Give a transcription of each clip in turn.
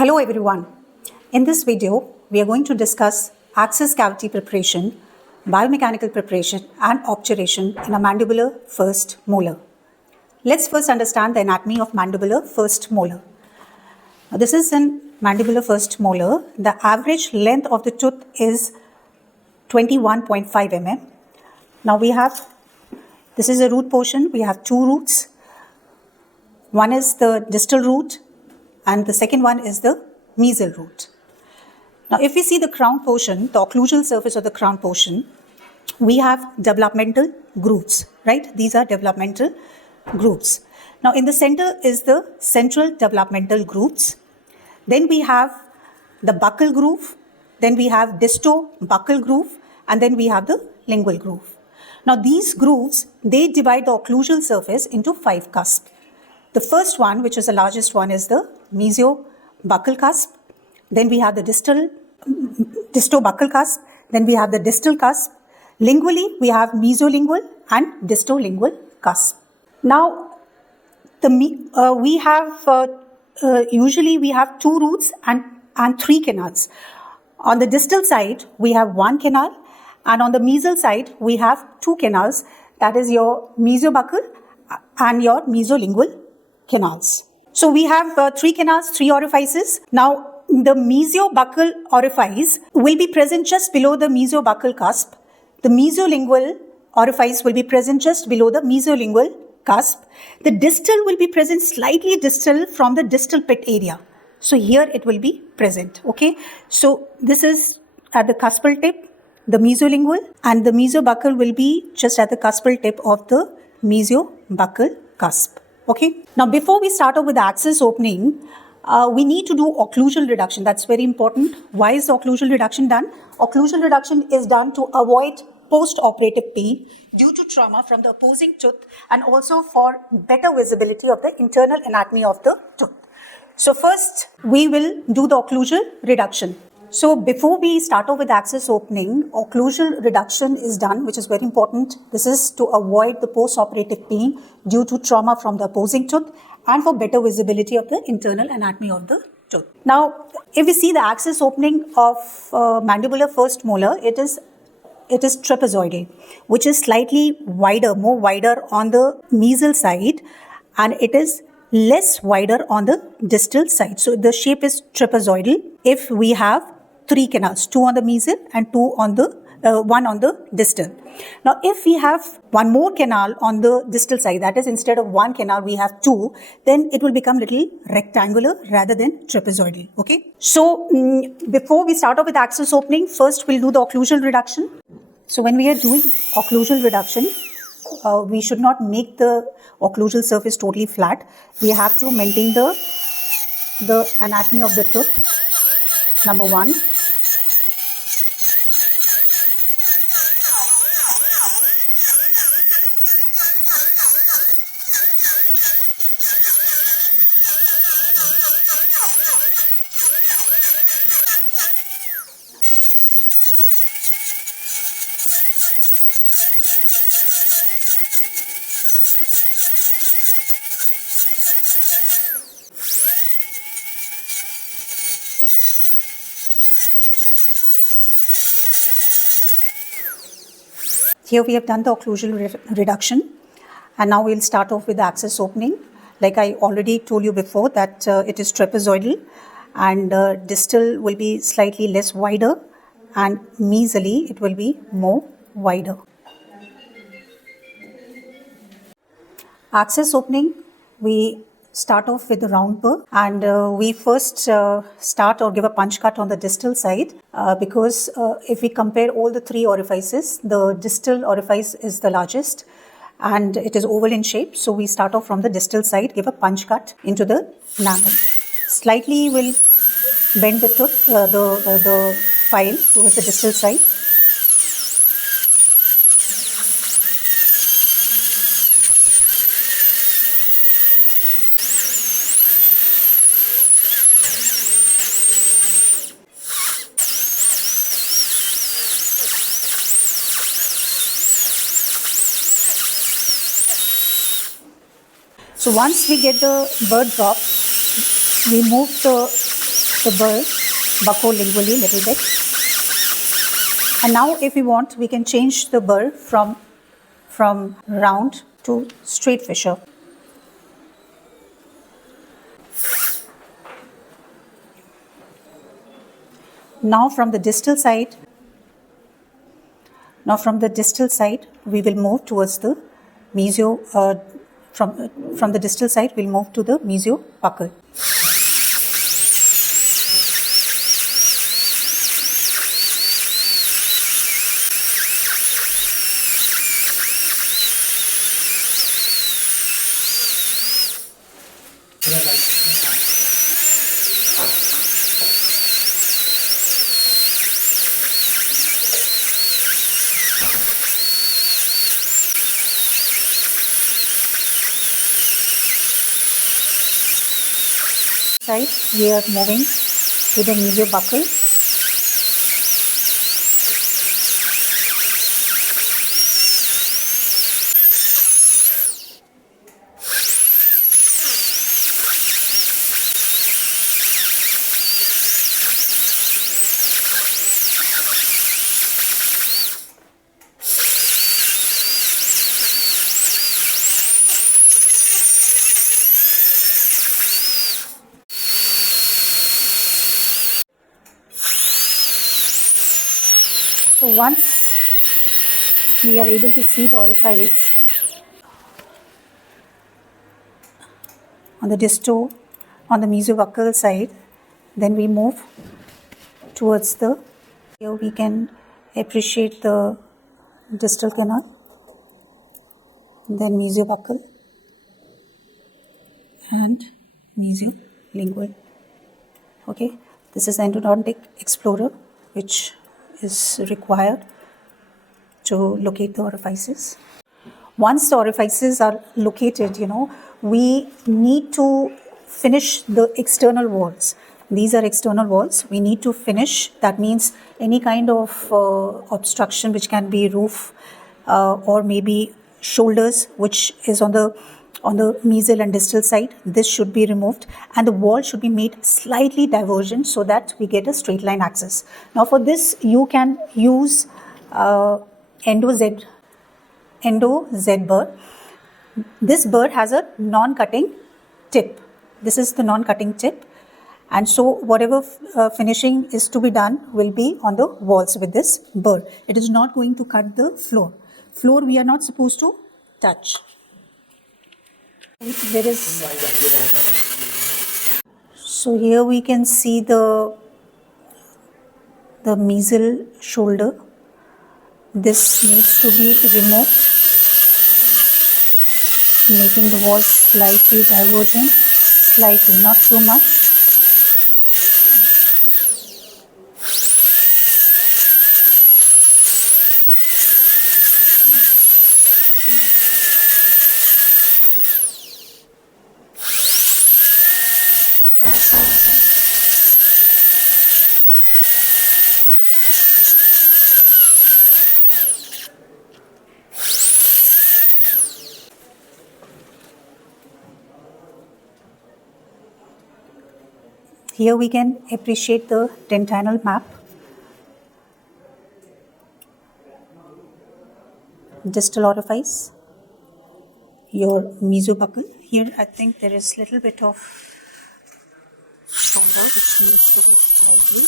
Hello everyone. In this video, we are going to discuss access cavity preparation, biomechanical preparation and obturation in a mandibular first molar. Let's first understand the anatomy of mandibular first molar. Now, this is in mandibular first molar. The average length of the tooth is 21.5 mm. Now this is a root portion. We have two roots. One is the distal root and the second one is the mesial root. Now, if we see the crown portion, the occlusal surface of the crown portion, we have developmental grooves, right? These are developmental grooves. Now, in the center is the central developmental grooves. Then we have the buccal groove. Then we have disto-buccal groove. And then we have the lingual groove. Now, these grooves, they divide the occlusal surface into 5 cusps. The first one, which is the largest one, is the mesio-buccal cusp. Then we have the disto-buccal cusp. Then we have the distal cusp. Lingually, we have mesolingual and distolingual cusp. Now, usually we have 2 roots and 3 canals. On the distal side, we have 1 canal, and on the mesial side, we have 2 canals. That is your mesiobuccal and your mesolingual canals. So we have 3 canals, 3 orifices. Now, the mesiobuccal orifice will be present just below the mesiobuccal cusp. The mesolingual orifice will be present just below the mesolingual cusp. The distal will be present slightly distal from the distal pit area. So here it will be present, okay? So this is at the cuspal tip, the mesolingual, and the mesiobuccal will be just at the cuspal tip of the mesiobuccal cusp. Okay. Now, before we start off with the access opening, we need to do occlusal reduction. That's very important. Why is the occlusal reduction done? Occlusal reduction is done to avoid post-operative pain due to trauma from the opposing tooth and also for better visibility of the internal anatomy of the tooth. So first, we will do the occlusal reduction. So before we start off with access opening, occlusal reduction is done, which is very important. This is to avoid the post-operative pain due to trauma from the opposing tooth and for better visibility of the internal anatomy of the tooth. Now, if we see the access opening of mandibular first molar, it is trapezoidal, which is slightly wider, more wider on the mesial side, and it is less wider on the distal side. So the shape is trapezoidal if we have 3 canals, 2 on the mesial and 1 on the distal. Now, if we have one more canal on the distal side, that is instead of 1 canal, we have 2, then it will become little rectangular rather than trapezoidal. Okay. So, before we start off with access opening, first we'll do the occlusal reduction. So, when we are doing occlusal reduction, we should not make the occlusal surface totally flat. We have to maintain the anatomy of the tooth. Number 1. Here we have done the occlusal reduction, and now we'll start off with the access opening. Like I already told you before that it is trapezoidal, and distal will be slightly less wider and mesially it will be more wider. Access opening, we start off with the round burr, and we first start or give a punch cut on the distal side because if we compare all the 3 orifices, the distal orifice is the largest and it is oval in shape. So we start off from the distal side, give a punch cut into the enamel. Slightly will bend the tooth, the file towards the distal side. So once we get the bird drop, we move the the burr buccolingually a little bit. And now if we want, we can change the burr from round to straight fissure. Now from the distal side, we will move towards the from the distal side, we'll move to the mesiobuccal. We are moving to the mesiobuccal. So once we are able to see the orifice on the mesiobuccal side, then we move towards here we can appreciate the distal canal, then mesiobuccal and mesiolingual. Okay, this is endodontic explorer which is required to locate the orifices. Once the orifices are located, we need to finish the external walls. These are external walls. We need to finish. That means any kind of obstruction, which can be roof or maybe shoulders, which is on the mesial and distal side, this should be removed, and the wall should be made slightly divergent so that we get a straight line access. Now for this you can use Endo Z burr. This burr has a non-cutting tip. This is the non-cutting tip, and so whatever finishing is to be done will be on the walls with this burr. It is not going to cut the floor. Floor we are not supposed to touch. There is, so here we can see the mesial shoulder. This needs to be removed, making the walls slightly divergent, slightly, not too much. Here we can appreciate the dentinal map. Distal orifice, your mesiobuccal. Here I think there is little bit of shoulder which needs to be slightly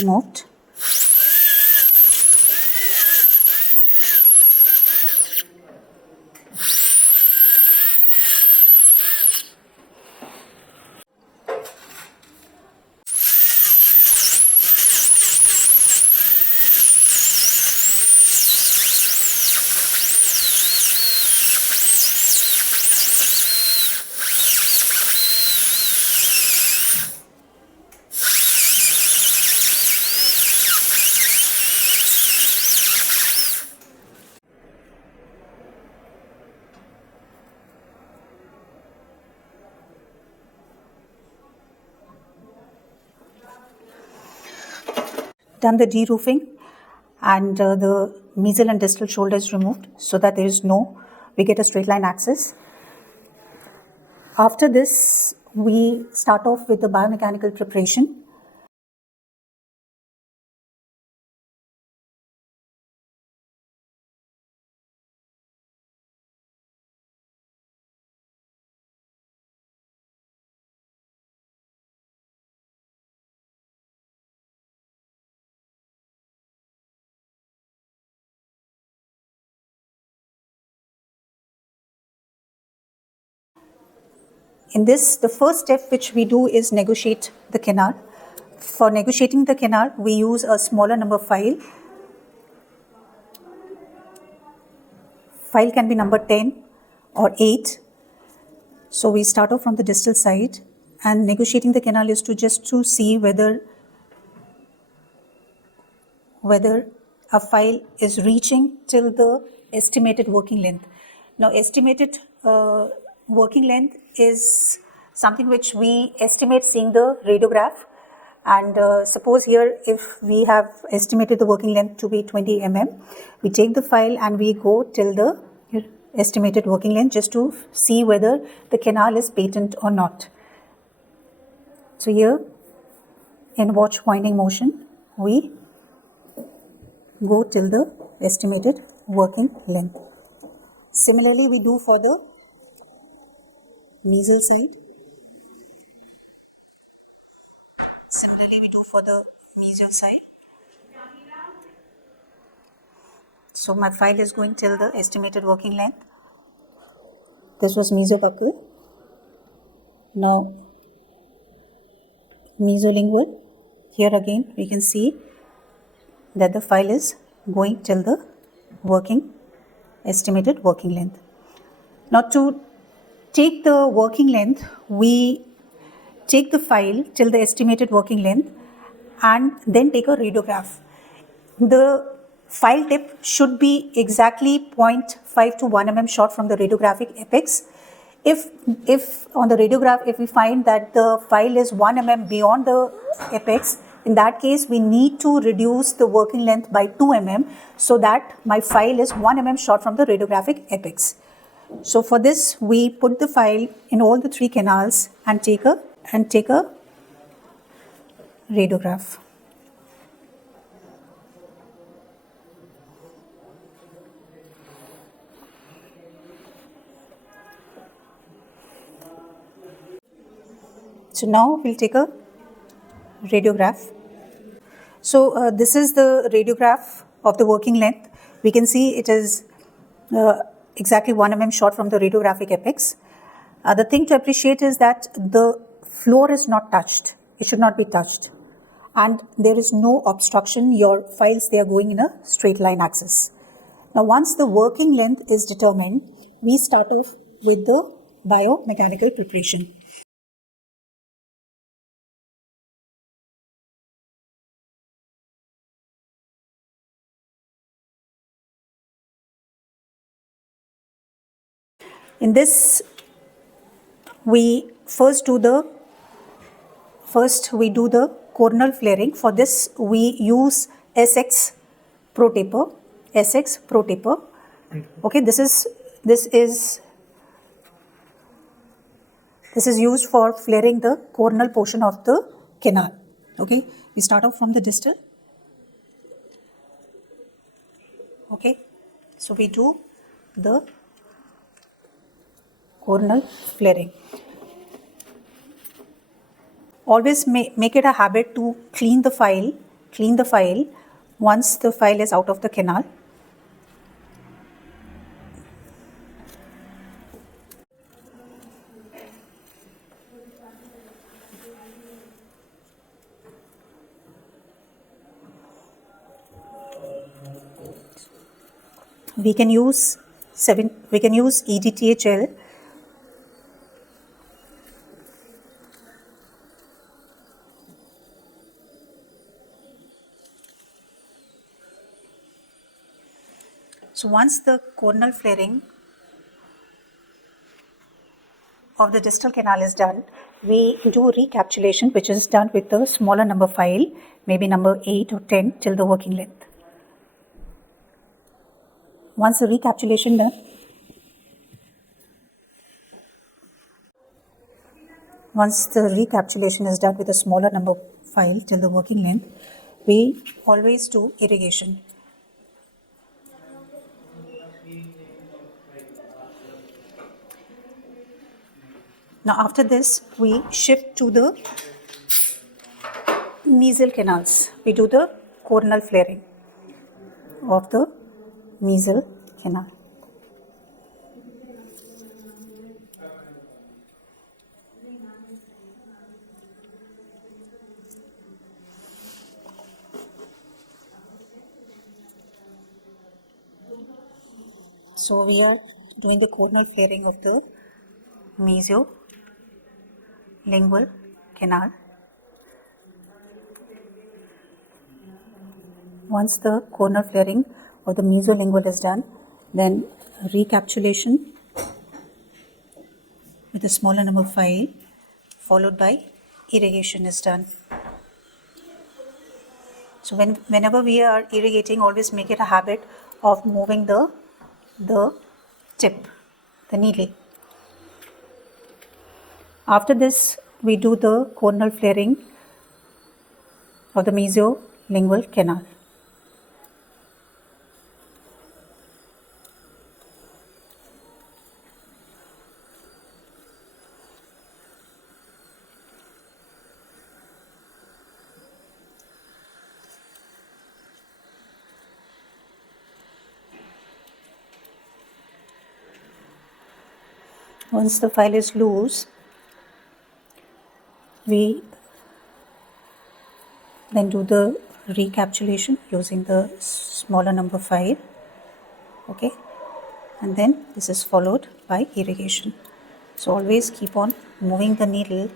removed. Done the de-roofing, and the mesial and distal shoulder is removed so that we get a straight line access. After this, we start off with the biomechanical preparation. In this, the first step which we do is negotiate the canal. For negotiating the canal, we use a smaller number file. File can be number 10 or 8. So we start off from the distal side, and negotiating the canal is to see whether a file is reaching till the estimated working length. Now, estimated working length is something which we estimate seeing the radiograph. And suppose here, if we have estimated the working length to be 20 mm, we take the file and we go till the estimated working length just to see whether the canal is patent or not. So here, in watch winding motion, we go till the estimated working length. Similarly, we do for the mesial side. So my file is going till the estimated working length. This was mesobuccal. Now mesolingual. Here again we can see that the file is going till the estimated working length. Now to take the working length, we take the file till the estimated working length and then take a radiograph. The file tip should be exactly 0.5 to 1 mm short from the radiographic apex. If on the radiograph, if we find that the file is 1 mm beyond the apex, in that case, we need to reduce the working length by 2 mm so that my file is 1 mm short from the radiographic apex. So for this, we put the file in all the 3 canals and take a radiograph. So now we'll take a radiograph. So this is the radiograph of the working length. We can see it is exactly 1 mm short from the radiographic apex. The thing to appreciate is that the floor is not touched. It should not be touched. And there is no obstruction. Your files, they are going in a straight line axis. Now, once the working length is determined, we start off with the biomechanical preparation. In this, we do the coronal flaring. For this, we use SX Pro taper. Okay, this is used for flaring the coronal portion of the canal. Okay, we start off from the distal. Okay, so we do the coronal flaring. Always make it a habit to clean the file once the file is out of the canal. We can use EDTA gel. So once the coronal flaring of the distal canal is done, we do recapsulation, which is done with the smaller number file, maybe number 8 or 10 till the working length. Once the recapsulation done, Once the recapsulation is done with a smaller number file till the working length, we always do irrigation. Now after this, we shift to the mesial canals. We do the coronal flaring of the mesial canal. So we are doing the coronal flaring of the mesiolingual canal. Once the coronal flaring of the mesiolingual is done, then recapsulation with a smaller number file followed by irrigation is done. So whenever we are irrigating, always make it a habit of moving the tip, the needle. After this, we do the coronal flaring of the mesiolingual canal. Once the file is loose, we then do the recapsulation using the smaller number file. Okay, and then this is followed by irrigation. So always keep on moving the needle.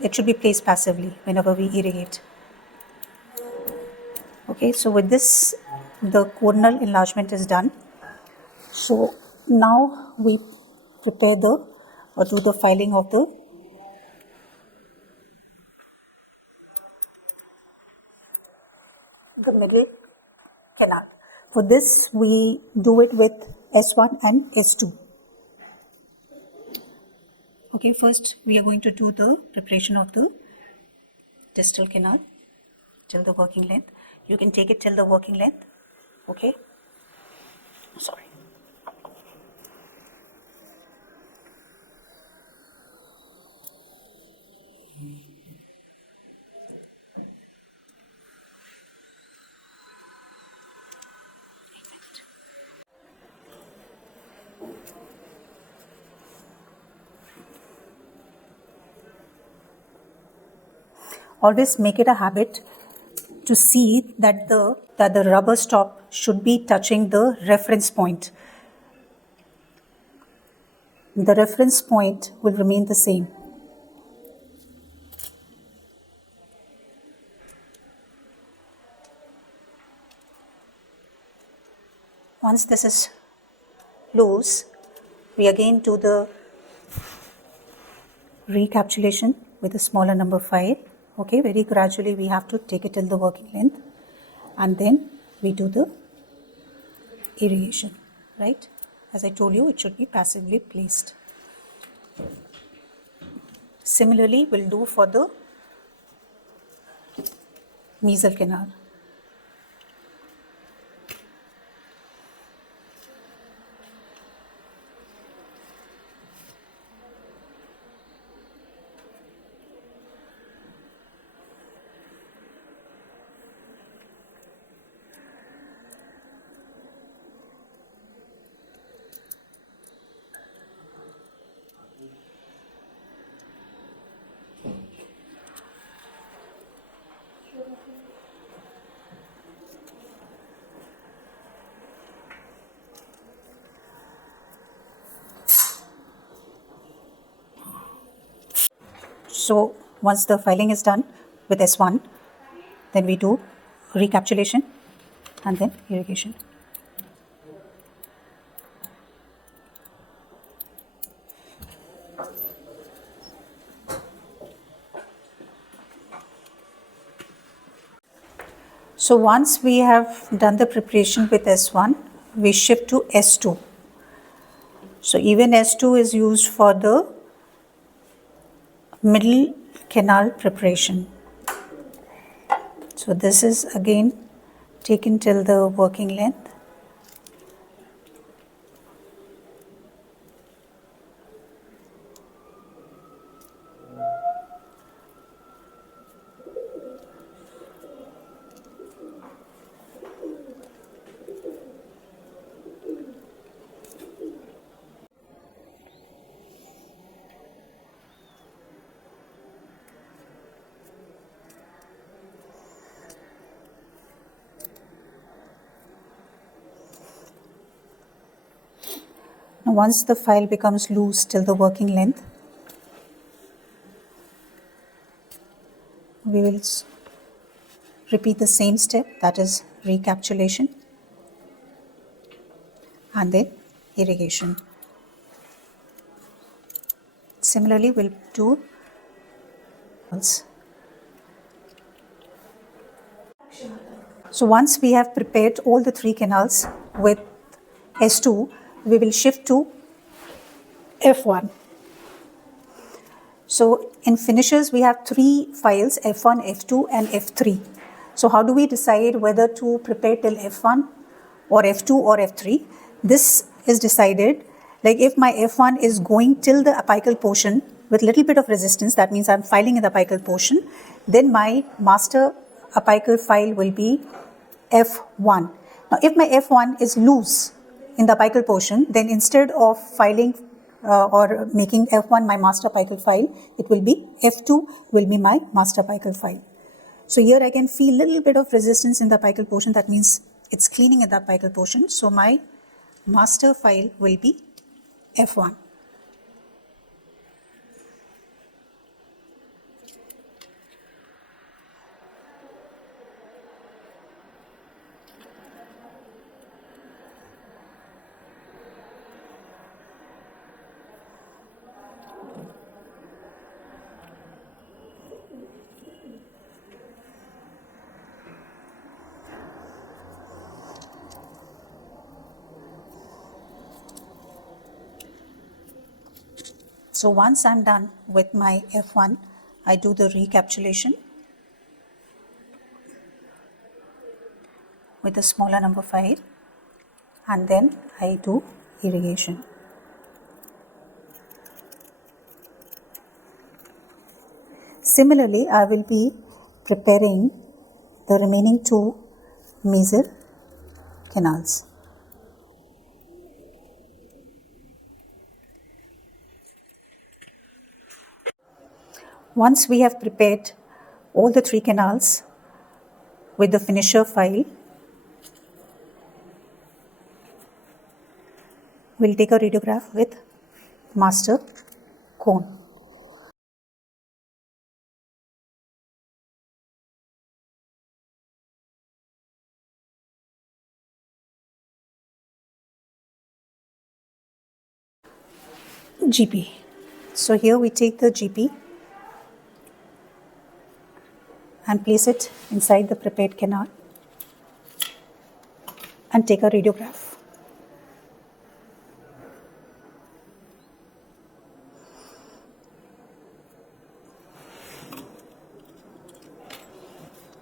It should be placed passively whenever we irrigate. Okay, so with this, the coronal enlargement is done. So now we prepare do the filing of the middle canal. For this, we do it with S1 and S2. Okay, first we are going to do the preparation of the distal canal till the working length. You can take it till the working length. Okay, sorry. Always make it a habit to see that the rubber stop should be touching the reference point. The reference point will remain the same. Once this is loose, we again do the recapsulation with a smaller number file. Okay, very gradually we have to take it till the working length, and then we do the irrigation, right? As I told you, it should be passively placed. Similarly, we'll do for the mesial canal. So once the filing is done with S1, then we do recapsulation and then irrigation. So once we have done the preparation with S1, we shift to S2. So even S2 is used for the middle canal preparation. So this is again taken till the working length. Now once the file becomes loose till the working length, we will repeat the same step, that is recapsulation and then irrigation. Similarly, we'll do else. So once we have prepared all the 3 canals with S2, we will shift to F1. So in finishers, we have 3 files, F1, F2 and F3. So how do we decide whether to prepare till F1 or F2 or F3? This is decided, like if my F1 is going till the apical portion with little bit of resistance, that means I'm filing in the apical portion, then my master apical file will be F1. Now if my F1 is loose in the apical portion, then instead of filing or making F1 my master apical file, it will be F2 will be my master apical file. So here I can feel little bit of resistance in the apical portion, that means it's cleaning in the apical portion. So my master file will be F1. So once I'm done with my F1, I do the recapsulation with the smaller number 5 and then I do irrigation. Similarly, I will be preparing the remaining 2 mesial canals. Once we have prepared all the 3 canals with the finisher file, we'll take a radiograph with master cone. GP. So here we take the GP and place it inside the prepared canal and take a radiograph.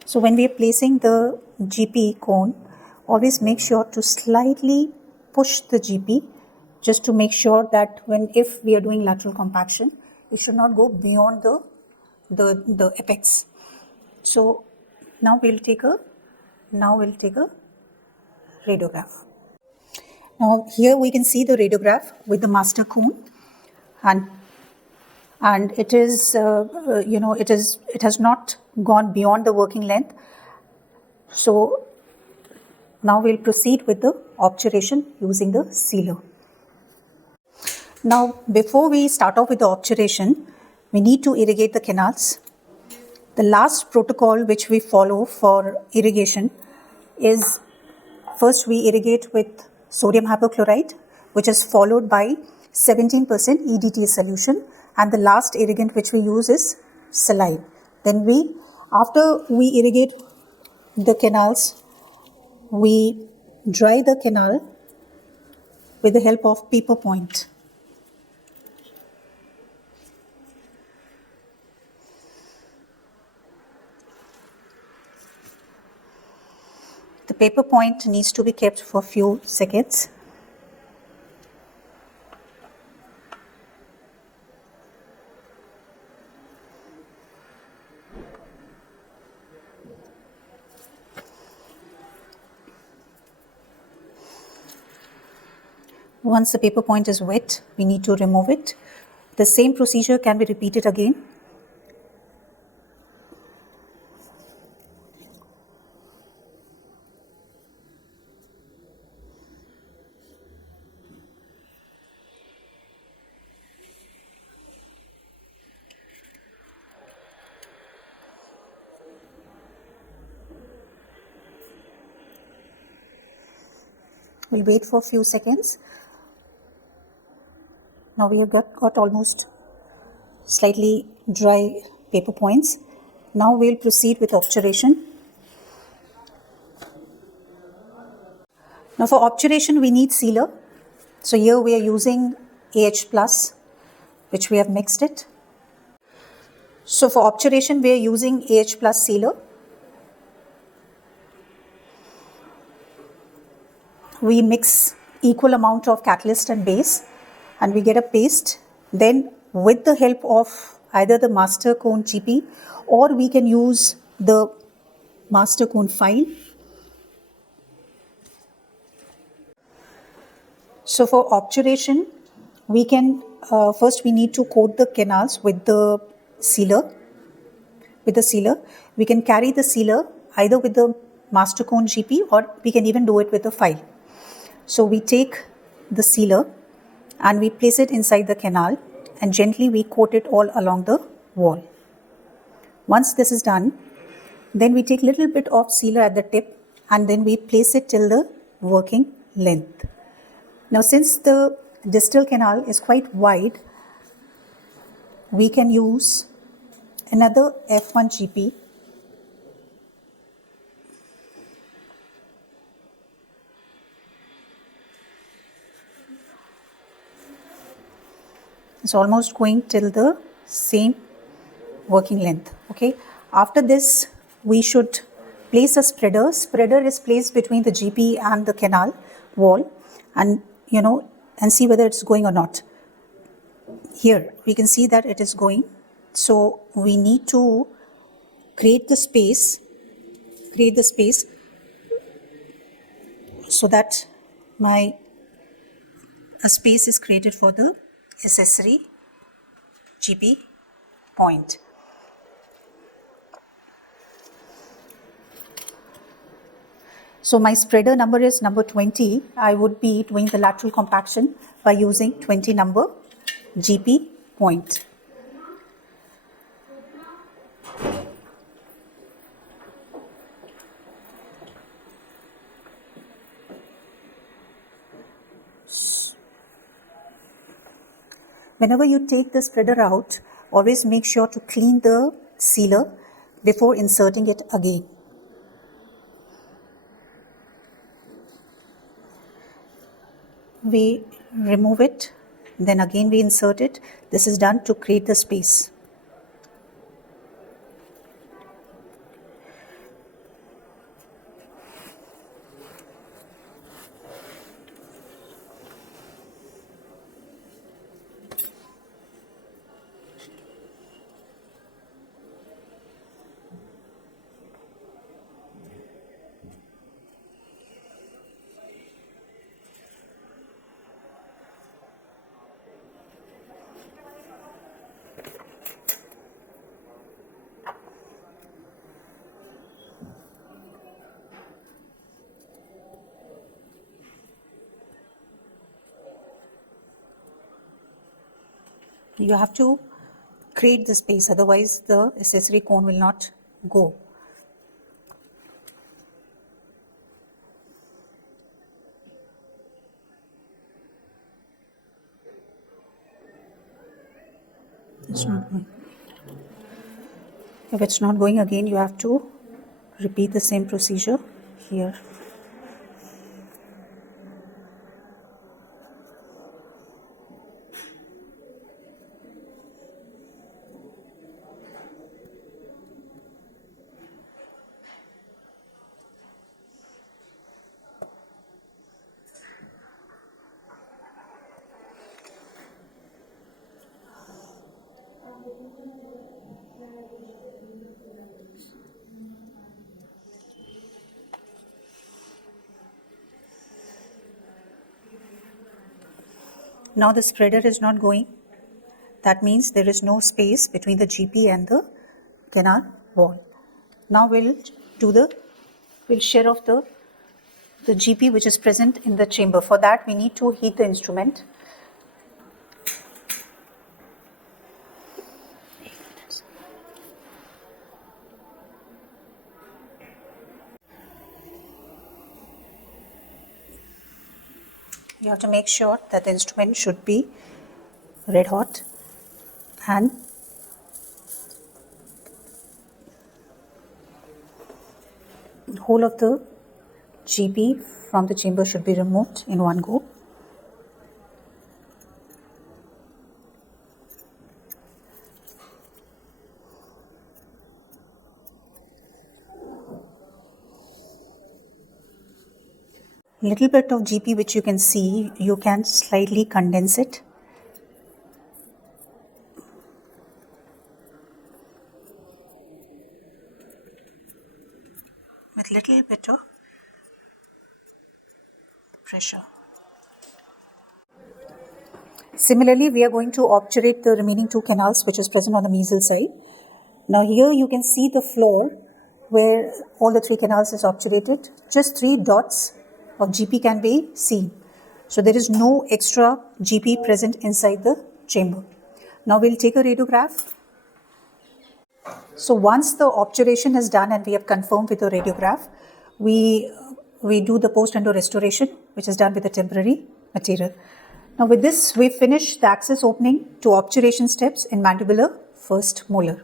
So when we are placing the GP cone, always make sure to slightly push the GP just to make sure that if we are doing lateral compaction, it should not go beyond the apex. So now we'll take a radiograph. Now here we can see the radiograph with the master cone, and it is it has not gone beyond the working length. So now we'll proceed with the obturation using the sealer. Now before we start off with the obturation, we need to irrigate the canals. The last protocol which we follow for irrigation is first we irrigate with sodium hypochlorite, which is followed by 17% EDTA solution, and the last irrigant which we use is saline. Then after we irrigate the canals, we dry the canal with the help of paper point. The paper point needs to be kept for a few seconds. Once the paper point is wet, we need to remove it. The same procedure can be repeated again. We'll wait for a few seconds. Now we have got almost slightly dry paper points. Now we'll proceed with obturation. Now for obturation we need sealer. So here we are using AH+, which we have mixed it. So for obturation we are using AH+ sealer. We mix equal amount of catalyst and base and we get a paste. Then with the help of either the master cone GP or we can use the master cone file. So for obturation, we can first we need to coat the canals with the sealer. We can carry the sealer either with the master cone GP or we can even do it with the file. So we take the sealer and we place it inside the canal and gently we coat it all along the wall. Once this is done, then we take little bit of sealer at the tip and then we place it till the working length. Now since the distal canal is quite wide, we can use another F1 GP. It's almost going till the same working length. Okay. After this, we should place a spreader. Spreader is placed between the GP and the canal wall, and and see whether it's going or not. Here we can see that it is going. So we need to create the space so that a space is created for the accessory GP point. So my spreader number is number 20. I would be doing the lateral compaction by using 20 number GP point. Whenever you take the spreader out, always make sure to clean the sealer before inserting it again. We remove it, then again we insert it. This is done to create the space. You have to create the space, otherwise the accessory cone will not go. It's not going. If it's not going again, you have to repeat the same procedure here. Now the spreader is not going. That means there is no space between the GP and the canal wall. Now we'll shear off the GP which is present in the chamber. For that we need to heat the instrument. You have to make sure that the instrument should be red hot, and the whole of the GP from the chamber should be removed in one go. Little bit of GP which you can see, you can slightly condense it. With little bit of pressure. Similarly, we are going to obturate the remaining 2 canals which is present on the mesial side. Now here you can see the floor where all the 3 canals is obturated. Just 3 dots of GP can be seen. So there is no extra GP present inside the chamber. Now we'll take a radiograph. So once the obturation is done and we have confirmed with the radiograph, we do the post-endo restoration, which is done with the temporary material. Now with this, we finish the access opening to obturation steps in mandibular first molar.